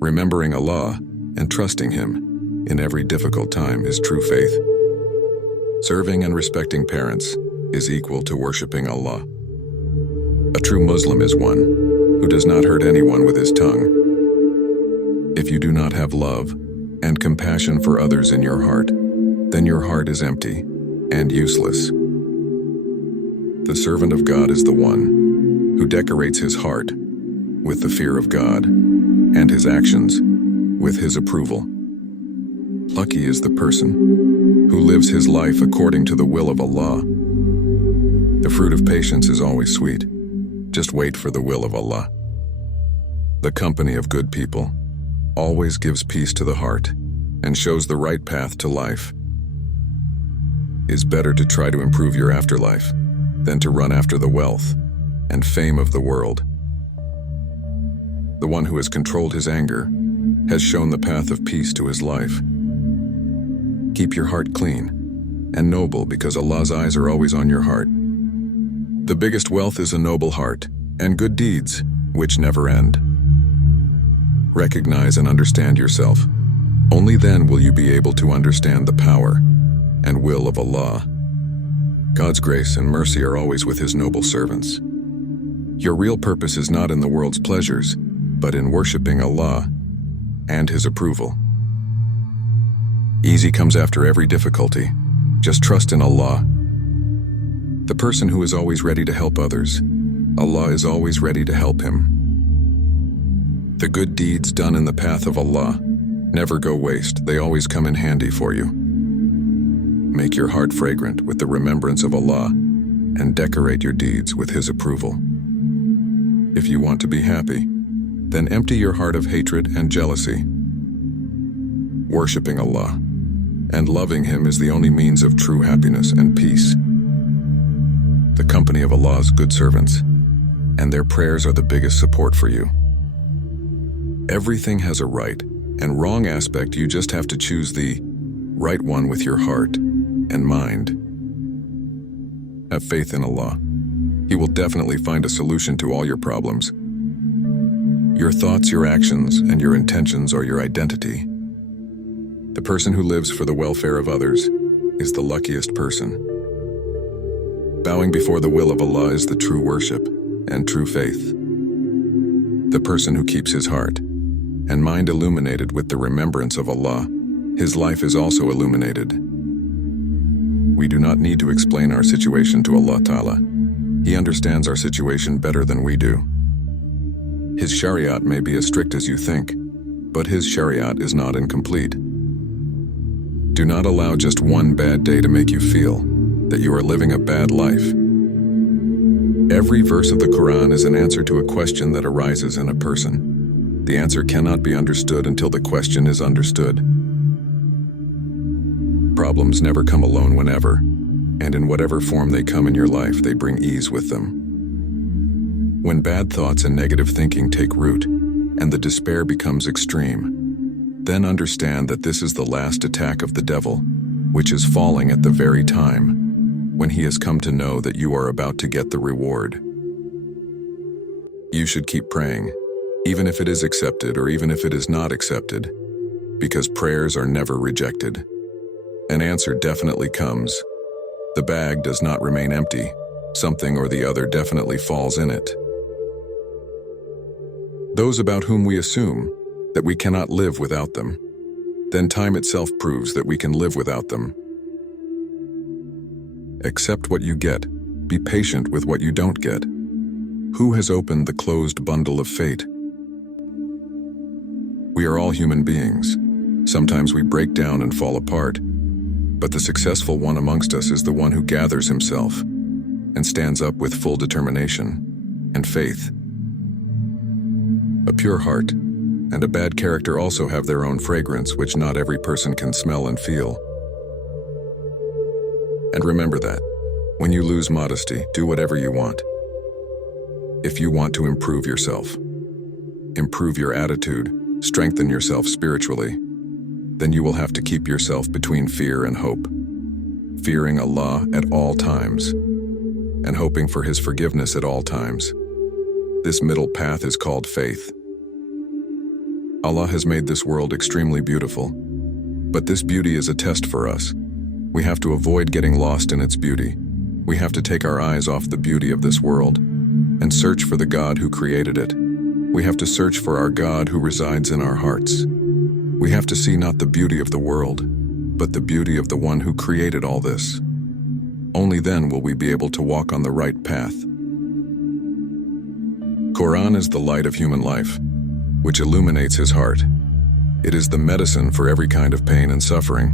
Remembering Allah and trusting Him in every difficult time is true faith. Serving and respecting parents is equal to worshiping Allah. A true Muslim is one who does not hurt anyone with his tongue. If you do not have love and compassion for others in your heart, then your heart is empty and useless. The servant of God is the one who decorates his heart with the fear of God and his actions with His approval. Lucky is the person who lives his life according to the will of Allah. The fruit of patience is always sweet. Just wait for the will of Allah. The company of good people always gives peace to the heart and shows the right path to life. It is better to try to improve your afterlife than to run after the wealth and fame of the world. The one who has controlled his anger has shown the path of peace to his life. Keep your heart clean and noble because Allah's eyes are always on your heart. The biggest wealth is a noble heart and good deeds which never end. Recognize and understand yourself. Only then will you be able to understand the power and will of Allah. God's grace and mercy are always with His noble servants. Your real purpose is not in the world's pleasures, but in worshiping Allah and His approval. Easy comes after every difficulty. Just trust in Allah. The person who is always ready to help others, Allah is always ready to help him. The good deeds done in the path of Allah never go waste. They always come in handy for you. Make your heart fragrant with the remembrance of Allah and decorate your deeds with His approval. If you want to be happy, then empty your heart of hatred and jealousy. Worshipping Allah and loving Him is the only means of true happiness and peace. The company of Allah's good servants, and their prayers are the biggest support for you. Everything has a right and wrong aspect. You just have to choose the right one with your heart and mind. Have faith in Allah. He will definitely find a solution to all your problems. Your thoughts, your actions, and your intentions are your identity. The person who lives for the welfare of others is the luckiest person. Bowing before the will of Allah is the true worship and true faith. The person who keeps his heart and mind illuminated with the remembrance of Allah, his life is also illuminated. We do not need to explain our situation to Allah Ta'ala. He understands our situation better than we do. His Shariat may be as strict as you think, but His Shariat is not incomplete. Do not allow just one bad day to make you feel that you are living a bad life. Every verse of the Quran is an answer to a question that arises in a person. The answer cannot be understood until the question is understood. Problems never come alone whenever, and in whatever form they come in your life, they bring ease with them. When bad thoughts and negative thinking take root, and the despair becomes extreme, then understand that this is the last attack of the devil, which is falling at the very time when he has come to know that you are about to get the reward. You should keep praying, even if it is accepted or even if it is not accepted, because prayers are never rejected. An answer definitely comes. The bag does not remain empty. Something or the other definitely falls in it. Those about whom we assume that we cannot live without them, then time itself proves that we can live without them. Accept what you get. Be patient with what you don't get. Who has opened the closed bundle of fate? We are all human beings. Sometimes we break down and fall apart, but the successful one amongst us is the one who gathers himself and stands up with full determination and faith. A pure heart and a bad character also have their own fragrance, which not every person can smell and feel. And remember that, when you lose modesty, do whatever you want. If you want to improve yourself, improve your attitude, strengthen yourself spiritually, then you will have to keep yourself between fear and hope, fearing Allah at all times, and hoping for His forgiveness at all times. This middle path is called faith. Allah has made this world extremely beautiful. But this beauty is a test for us. We have to avoid getting lost in its beauty. We have to take our eyes off the beauty of this world and search for the God who created it. We have to search for our God who resides in our hearts. We have to see not the beauty of the world, but the beauty of the one who created all this. Only then will we be able to walk on the right path. Quran is the light of human life, which illuminates his heart. It is the medicine for every kind of pain and suffering,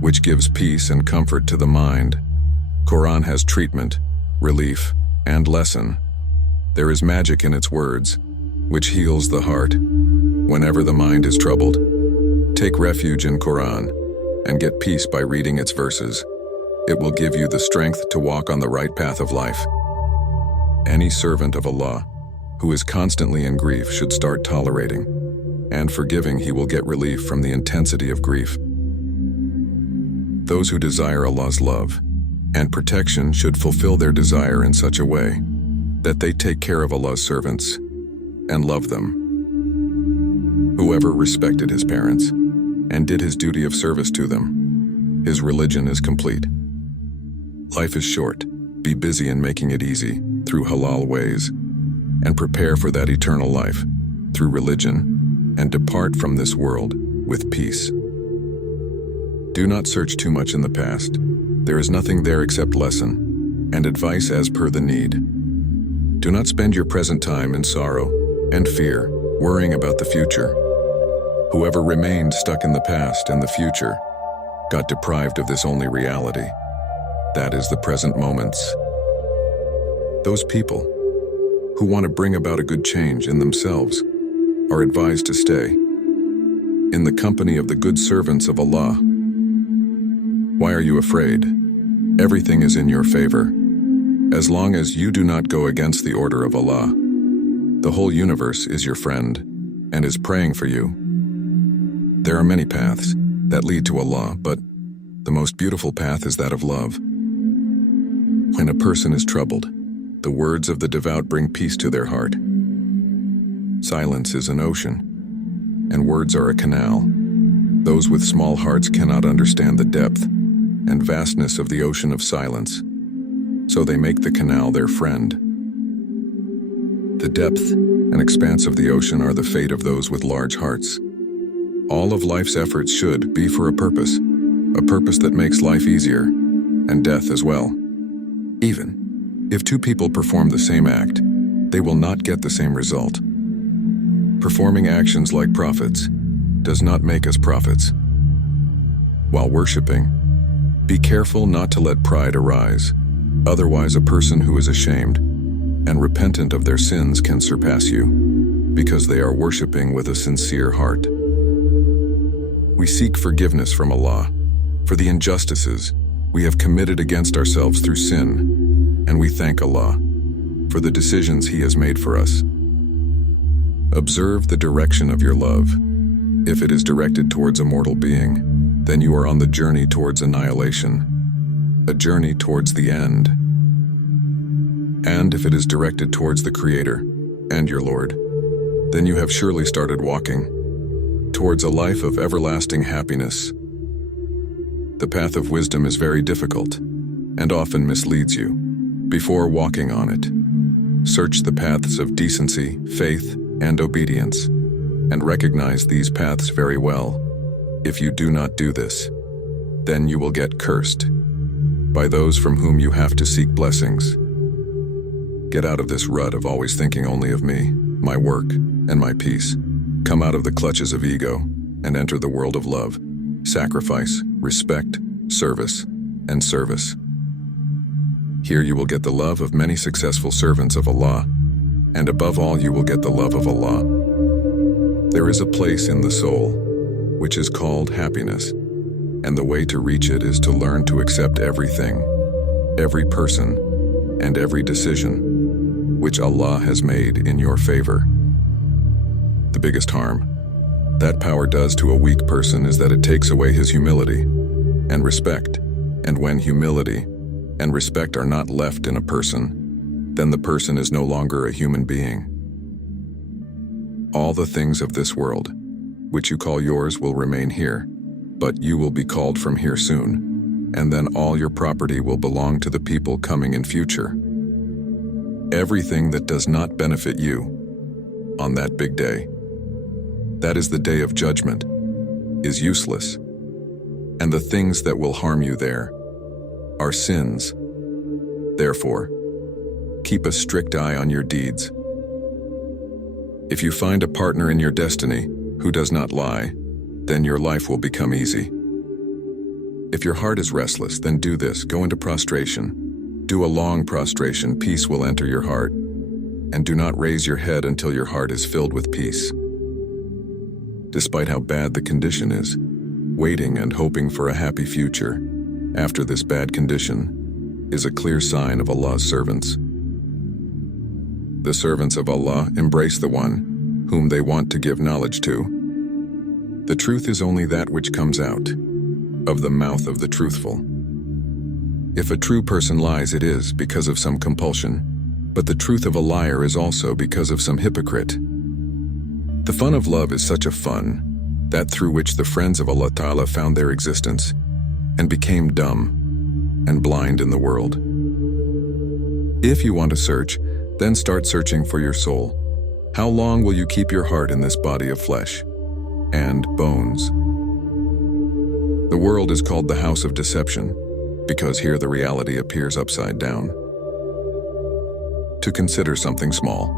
which gives peace and comfort to the mind. Quran has treatment, relief, and lesson. There is magic in its words, which heals the heart whenever the mind is troubled. Take refuge in Quran and get peace by reading its verses. It will give you the strength to walk on the right path of life. Any servant of Allah who is constantly in grief should start tolerating and forgiving. He will get relief from the intensity of grief. Those who desire Allah's love and protection should fulfill their desire in such a way that they take care of Allah's servants and love them. Whoever respected his parents and did his duty of service to them, his religion is complete. Life is short. Be busy in making it easy through halal ways, and prepare for that eternal life through religion, and depart from this world with peace. Do not search too much in the past. There is nothing there except lesson and advice as per the need. Do not spend your present time in sorrow and fear, worrying about the future. Whoever remained stuck in the past and the future got deprived of this only reality. That is the present moments. Those people who want to bring about a good change in themselves are advised to stay in the company of the good servants of Allah. Why are you afraid? Everything is in your favor. As long as you do not go against the order of Allah, the whole universe is your friend and is praying for you. There are many paths that lead to Allah, but the most beautiful path is that of love. When a person is troubled, the words of the devout bring peace to their heart. Silence is an ocean, and words are a canal. Those with small hearts cannot understand the depth and vastness of the ocean of silence, so they make the canal their friend. The depth and expanse of the ocean are the fate of those with large hearts. All of life's efforts should be for a purpose that makes life easier, and death as well. Even if two people perform the same act, they will not get the same result. Performing actions like prophets does not make us prophets. While worshiping, be careful not to let pride arise. Otherwise, a person who is ashamed and repentant of their sins can surpass you, because they are worshiping with a sincere heart. We seek forgiveness from Allah for the injustices we have committed against ourselves through sin, and we thank Allah for the decisions He has made for us. Observe the direction of your love. If it is directed towards a mortal being, then you are on the journey towards annihilation, a journey towards the end. And if it is directed towards the Creator and your Lord, then you have surely started walking towards a life of everlasting happiness. The path of wisdom is very difficult and often misleads you. Before walking on it, search the paths of decency, faith, and obedience, and recognize these paths very well. If you do not do this, then you will get cursed by those from whom you have to seek blessings. Get out of this rut of always thinking only of me, my work, and my peace. Come out of the clutches of ego and enter the world of love, sacrifice, respect, service, and service. Here you will get the love of many successful servants of Allah, and above all you will get the love of Allah. There is a place in the soul which is called happiness, and the way to reach it is to learn to accept everything, every person, and every decision which Allah has made in your favor. The biggest harm that power does to a weak person is that it takes away his humility and respect, and when humility and respect are not left in a person, then the person is no longer a human being. All the things of this world which you call yours will remain here, but you will be called from here soon, and then all your property will belong to the people coming in future. Everything that does not benefit you on that big day, that is the day of judgment, is useless, and the things that will harm you there are sins. Therefore, keep a strict eye on your deeds. If you find a partner in your destiny who does not lie, then your life will become easy. If your heart is restless, then do this: go into prostration. Do a long prostration, peace will enter your heart, and do not raise your head until your heart is filled with peace. Despite how bad the condition is, waiting and hoping for a happy future after this bad condition is a clear sign of Allah's servants. The servants of Allah embrace the one whom they want to give knowledge to. The truth is only that which comes out of the mouth of the truthful. If a true person lies, it is because of some compulsion, but the truth of a liar is also because of some hypocrite. The fun of love is such a fun that through which the friends of Allah Ta'ala found their existence and became dumb and blind in the world. If you want to search, then start searching for your soul. How long will you keep your heart in this body of flesh and bones? The world is called the house of deception, because here the reality appears upside down. To consider something small,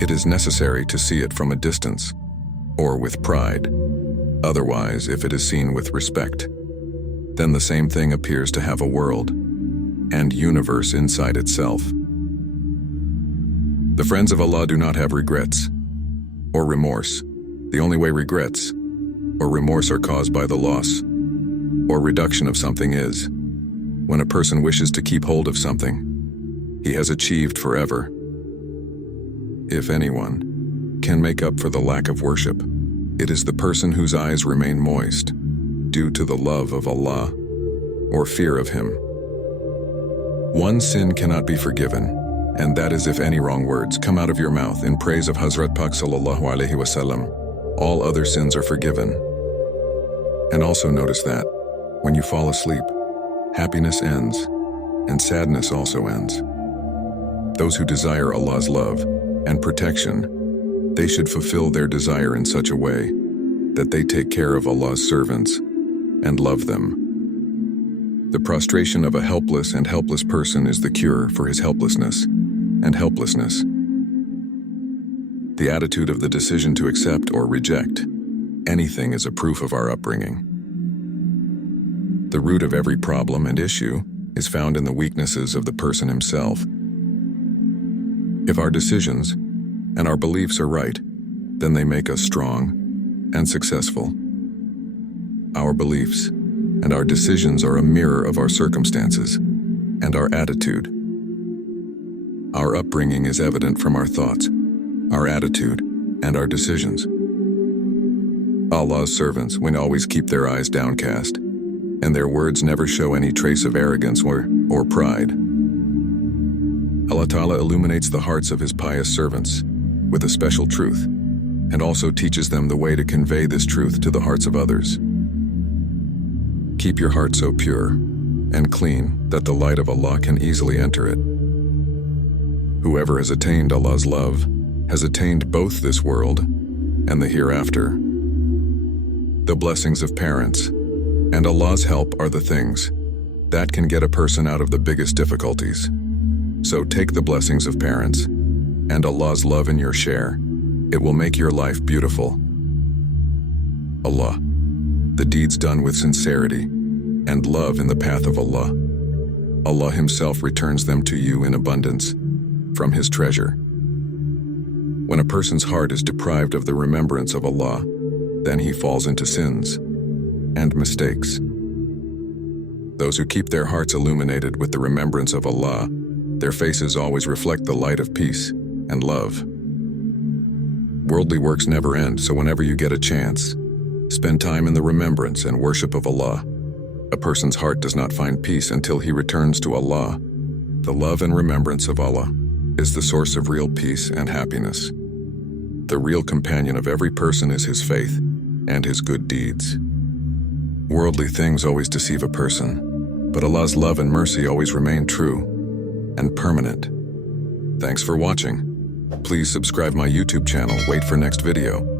it is necessary to see it from a distance, or with pride. Otherwise, if it is seen with respect, then the same thing appears to have a world and universe inside itself. The friends of Allah do not have regrets or remorse. The only way regrets or remorse are caused by the loss or reduction of something is when a person wishes to keep hold of something he has achieved forever. If anyone can make up for the lack of worship, it is the person whose eyes remain moist due to the love of Allah or fear of Him. One sin cannot be forgiven, and that is if any wrong words come out of your mouth in praise of Hazrat Pak Sallallahu Alaihi Wasallam. All other sins are forgiven. And also notice that when you fall asleep, happiness ends, and sadness also ends. Those who desire Allah's love and protection, they should fulfill their desire in such a way that they take care of Allah's servants and love them. The prostration of a helpless and helpless person is the cure for his helplessness and helplessness. The attitude of the decision to accept or reject anything is a proof of our upbringing. The root of every problem and issue is found in the weaknesses of the person himself. If our decisions and our beliefs are right, then they make us strong and successful. Our beliefs and our decisions are a mirror of our circumstances and our attitude. Our upbringing is evident from our thoughts, our attitude, and our decisions. Allah's servants will always keep their eyes downcast, and their words never show any trace of arrogance or pride. Allah Ta'ala illuminates the hearts of His pious servants with a special truth, and also teaches them the way to convey this truth to the hearts of others. Keep your heart so pure and clean that the light of Allah can easily enter it. Whoever has attained Allah's love has attained both this world and the hereafter. The blessings of parents and Allah's help are the things that can get a person out of the biggest difficulties. So take the blessings of parents and Allah's love in your share. It will make your life beautiful. Allah, the deeds done with sincerity and love in the path of Allah, Allah Himself returns them to you in abundance from His treasure. When a person's heart is deprived of the remembrance of Allah, then he falls into sins and mistakes. Those who keep their hearts illuminated with the remembrance of Allah, their faces always reflect the light of peace and love. Worldly works never end, so whenever you get a chance, spend time in the remembrance and worship of Allah. A person's heart does not find peace until he returns to Allah. The love and remembrance of Allah is the source of real peace and happiness. The real companion of every person is his faith and His good deeds. Worldly things always deceive a person, but Allah's love and mercy always remain true and permanent. Thanks for watching. Please subscribe my YouTube channel. Wait for next video.